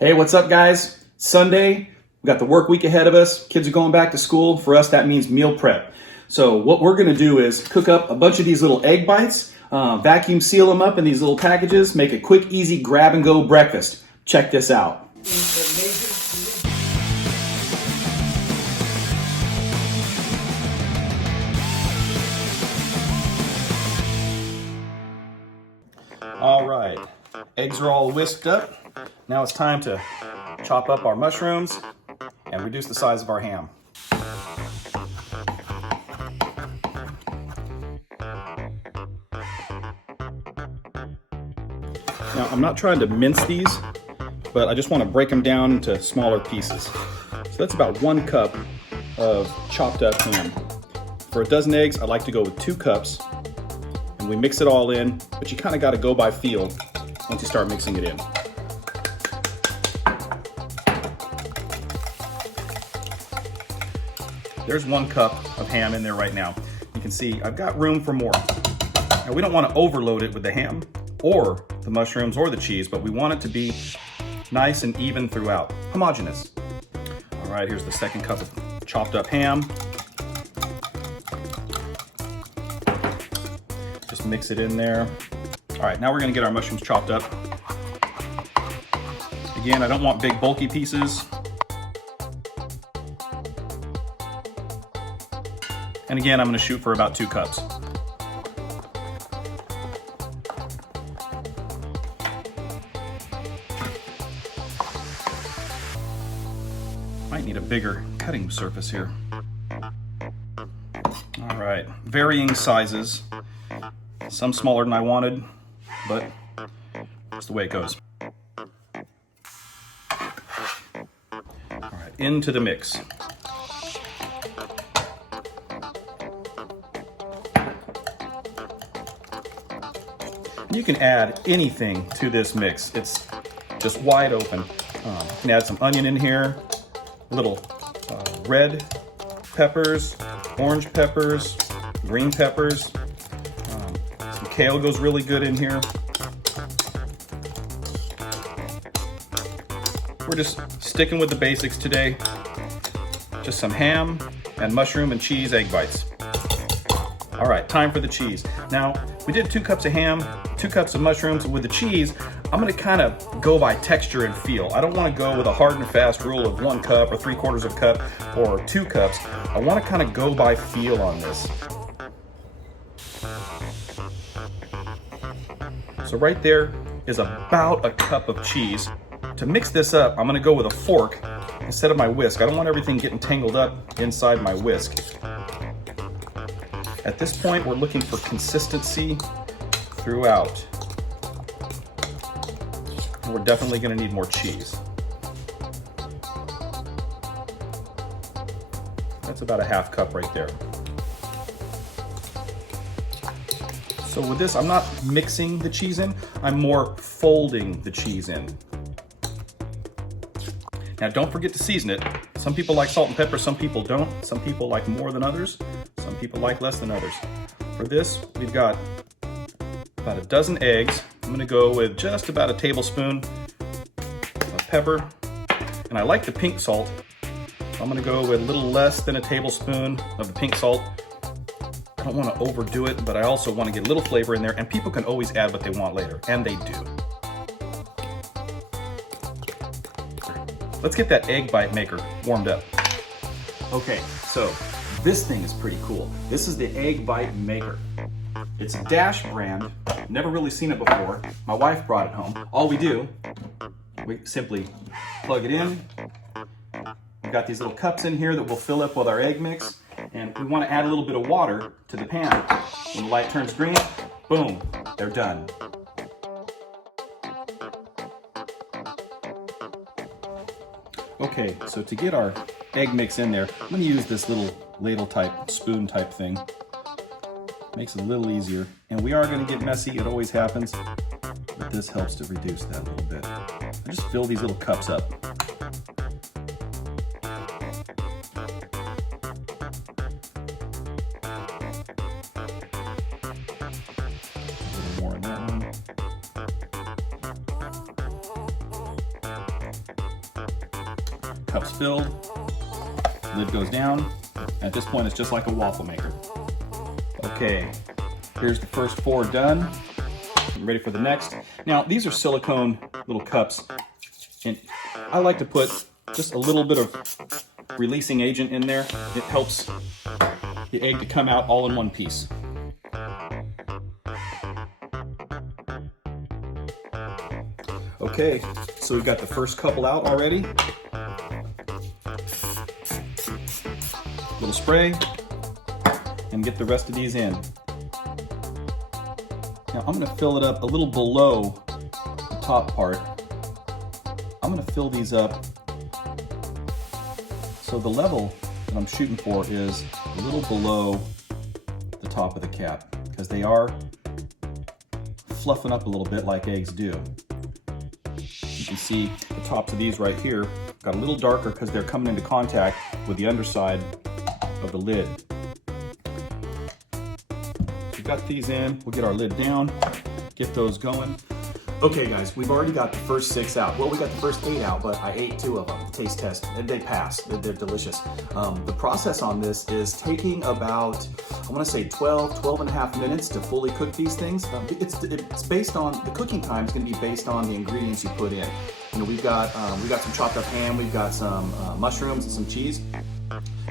Hey, what's up, guys? Sunday, we got the work week ahead of us. Kids are going back to school. For us, that means meal prep. So what we're gonna do is cook up a bunch of these little egg bites, vacuum seal them up in these little packages, make a quick, easy grab and go breakfast. Check this out. All right, eggs are all whisked up. Now it's time to chop up our mushrooms and reduce the size of our ham. Now, I'm not trying to mince these, but I just want to break them down into smaller pieces. So that's about 1 cup of chopped up ham. For a dozen eggs, I like to go with 2 cups, and we mix it all in, but you kind of got to go by feel once you start mixing it in. There's 1 cup of ham in there right now. You can see I've got room for more. Now, we don't want to overload it with the ham or the mushrooms or the cheese, but we want it to be nice and even throughout, homogeneous. All right, here's the 2nd cup of chopped up ham. Just mix it in there. All right, now we're gonna get our mushrooms chopped up. Again, I don't want big bulky pieces. And again, I'm gonna shoot for about 2 cups. Might need a bigger cutting surface here. All right, varying sizes. Some smaller than I wanted, but that's the way it goes. All right, into the mix. You can add anything to this mix. It's just wide open. You can add some onion in here, little red peppers, orange peppers, green peppers. Some kale goes really good in here. We're just sticking with the basics today. Just some ham and mushroom and cheese egg bites. All right, time for the cheese. Now, we did 2 cups of ham, 2 cups of mushrooms. With the cheese, I'm gonna kind of go by texture and feel. I don't wanna go with a hard and fast rule of 1 cup or 3/4 of a cup or 2 cups. I wanna kind of go by feel on this. So right there is about a cup of cheese. To mix this up, I'm gonna go with a fork instead of my whisk. I don't want everything getting tangled up inside my whisk. At this point, we're looking for consistency throughout. And we're definitely gonna need more cheese. That's about a 1/2 cup right there. So with this, I'm not mixing the cheese in, I'm more folding the cheese in. Now don't forget to season it. Some people like salt and pepper, some people don't. Some people like more than others. Some people like less than others. For this, we've got about a dozen eggs. I'm gonna go with just about a tablespoon of pepper. And I like the pink salt. I'm gonna go with a little less than a tablespoon of the pink salt. I don't wanna overdo it, but I also wanna get a little flavor in there, and people can always add what they want later, and they do. Let's get that egg bite maker warmed up. Okay, so this thing is pretty cool. This is the egg bite maker. It's a Dash brand. Never really seen it before. My wife brought it home. All we do, we simply plug it in. We've got these little cups in here that we'll fill up with our egg mix. And we want to add a little bit of water to the pan. When the light turns green, boom, they're done. Okay, so to get our egg mix in there, I'm going to use this little ladle type, spoon type thing. Makes it a little easier. And we are going to get messy, it always happens. But this helps to reduce that a little bit. I just fill these little cups up. A little more in that one. cup's filled. Lid goes down. At this point, it's just like a waffle maker. Okay, here's the first 4 done. I'm ready for the next. Now, these are silicone little cups, and I like to put just a little bit of releasing agent in there. It helps the egg to come out all in one piece. Okay, so we've got the first couple out already. Little spray, and get the rest of these in. Now I'm gonna fill it up a little below the top part. I'm gonna fill these up so the level that I'm shooting for is a little below the top of the cap, because they are fluffing up a little bit like eggs do. You can see the tops of these right here got a little darker because they're coming into contact with the underside of the lid. So we've got these in, we'll get our lid down, get those going. Okay guys, we've already got the first 6 out. Well, we got the first 8 out, but I ate 2 of them, taste test, and they passed. They're delicious. The process on this is taking about, I wanna say 12 and a half minutes to fully cook these things. It's based on, the cooking time is gonna be based on the ingredients you put in. You know, we've got some chopped up ham, we've got some mushrooms and some cheese.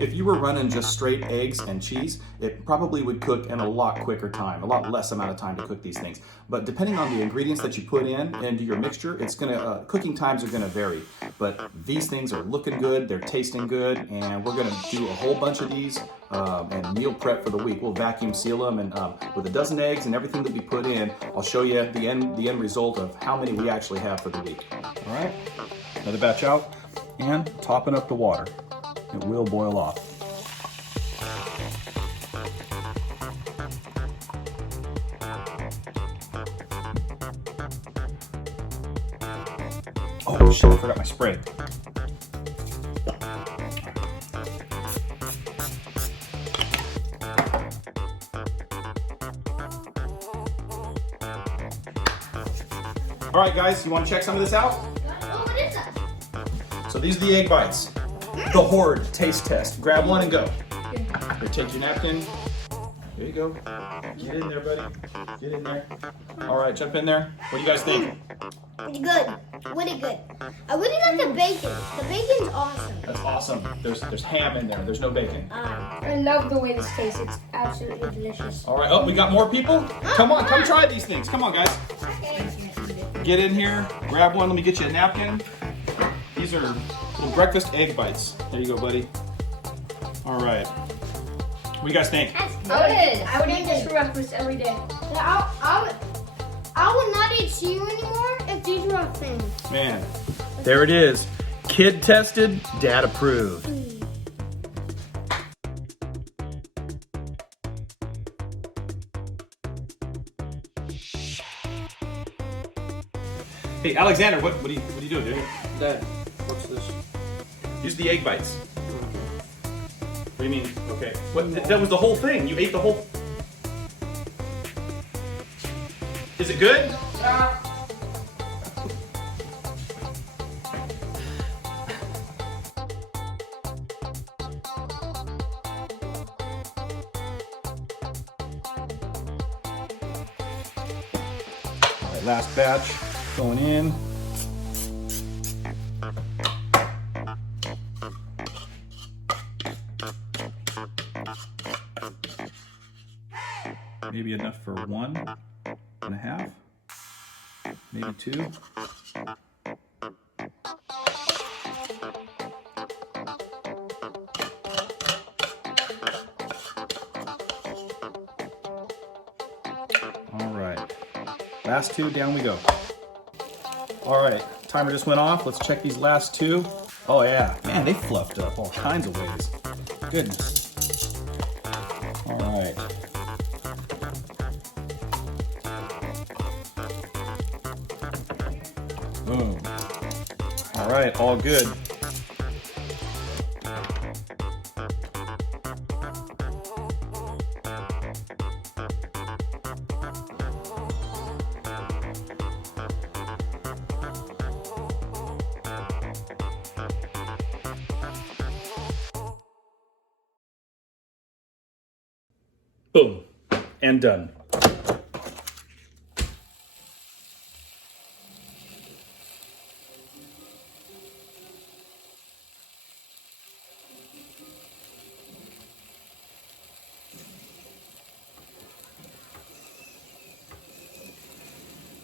If you were running just straight eggs and cheese, it probably would cook in a lot quicker time, a lot less amount of time to cook these things. But depending on the ingredients that you put into your mixture, it's gonna cooking times are gonna vary. But these things are looking good, they're tasting good, and we're gonna do a whole bunch of these and meal prep for the week. We'll vacuum seal them, and with a dozen eggs and everything that we put in, I'll show you the end result of how many we actually have for the week. All right, another batch out, and topping up the water. It will boil off. Oh shit, I forgot my spray. All right guys, you want to check some of this out? Oh, what is that? So these are the egg bites. The Horde taste test. Grab one and go. Here, take your napkin. There you go. Get in there, buddy. Get in there. All right, jump in there. What do you guys think? Good. Really good. I really like the bacon. The bacon's awesome. That's awesome. There's ham in there. There's no bacon. I love the way this tastes. It's absolutely delicious. All right. Oh, we got more people? Come on, come try these things. Come on, guys. Get in here. Grab one. Let me get you a napkin. These are little breakfast egg bites. There you go, buddy. All right. What do you guys think? I would eat this for breakfast every day. I would not eat cereal anymore if these were a thing. Man, there it is. Kid tested, dad approved. Hey, Alexander, what are you doing, dude? Dad, what's this? Use the egg bites. What do you mean? Okay. What? That was the whole thing. You ate the whole. Is it good? All right, last batch going in. Maybe enough for 1.5, maybe 2. All right, last 2, down we go. All right, timer just went off. Let's check these last 2. Oh yeah, man, they fluffed up all kinds of ways. Goodness. All right. Boom. All right, all good. Boom. And done.